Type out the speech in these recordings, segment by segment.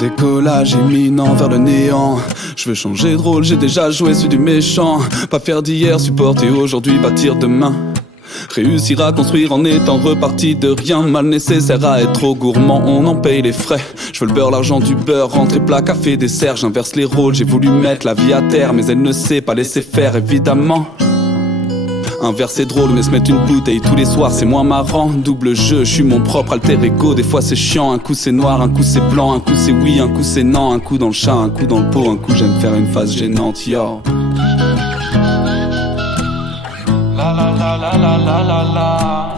Décollage imminent vers le néant. Je veux changer de rôle, j'ai déjà joué celui du méchant. Pas faire d'hier, supporter aujourd'hui, bâtir demain. Réussir à construire en étant reparti de rien. Mal nécessaire à être trop gourmand, on en paye les frais. Je veux le beurre, l'argent du beurre, rentrer plat, café, dessert. J'inverse les rôles, j'ai voulu mettre la vie à terre, mais elle ne sait pas laisser faire évidemment. Un verre c'est drôle mais se mettre une bouteille tous les soirs c'est moins marrant. Double jeu, je suis mon propre alter ego. Des fois c'est chiant, un coup c'est noir, un coup c'est blanc. Un coup c'est oui, un coup c'est non. Un coup dans le chat, un coup dans le pot. Un coup j'aime faire une phase gênante, yo. La la la la la la la la.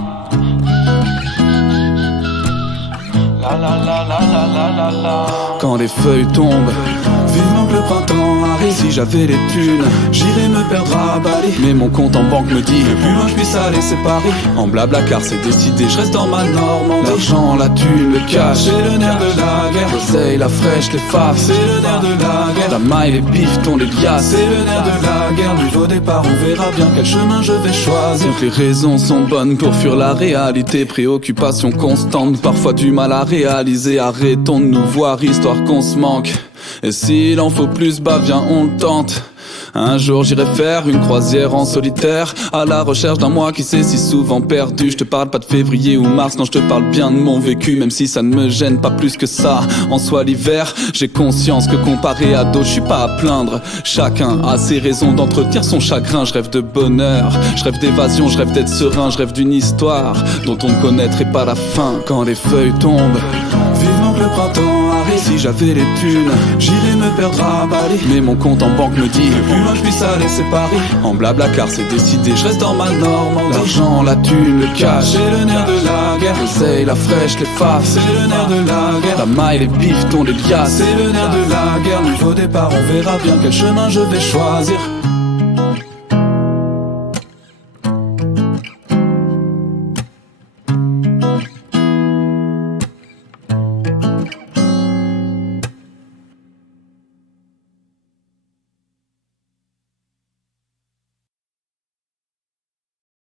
La la la la la la la la. Quand les feuilles tombent, vivement que le printemps arrive. Si j'avais les thunes, j'irais me perdre à Bali. Mais mon compte en banque me dit, le plus loin je puisse aller c'est Paris. En blabla car c'est décidé, je reste dans ma Normandie. L'argent, la thune, le cash, c'est le nerf de la guerre. L'oseille, la fraîche, les faves, c'est le nerf de la guerre. La maille, les bifetons, les liasses, c'est le nerf de la guerre. Nouveau départ, on verra bien quel chemin je vais choisir. Toutes les raisons sont bonnes pour fuir la réalité. Préoccupation constante, parfois du mal à réaliser. Arrêtons de nous voir, histoire qu'on se manque. Et s'il en faut plus, bah viens on le tente. Un jour j'irai faire une croisière en solitaire, à la recherche d'un moi qui s'est si souvent perdu. Je te parle pas de février ou mars, non je te parle bien de mon vécu. Même si ça ne me gêne pas plus que ça. En soi l'hiver, j'ai conscience que comparé à d'autres je suis pas à plaindre. Chacun a ses raisons d'entretenir son chagrin. Je rêve de bonheur, je rêve d'évasion, je rêve d'être serein. Je rêve d'une histoire dont on ne connaîtrait pas la fin. Quand les feuilles tombent, vivement que le printemps arrive. Si j'avais les thunes, j'irais me perdre à Bali. Mais mon compte en banque me dit, le plus loin je puisse aller c'est Paris. En blabla car c'est décidé, je reste dans ma Normandie. L'argent, la thune, le cash, c'est le nerf de la guerre. L'oseille, la fraîche, les faves, c'est le nerf de la guerre. La maille, les bifetons, les liasses, c'est le nerf de la guerre. Nouveau départ, on verra bien quel chemin je vais choisir.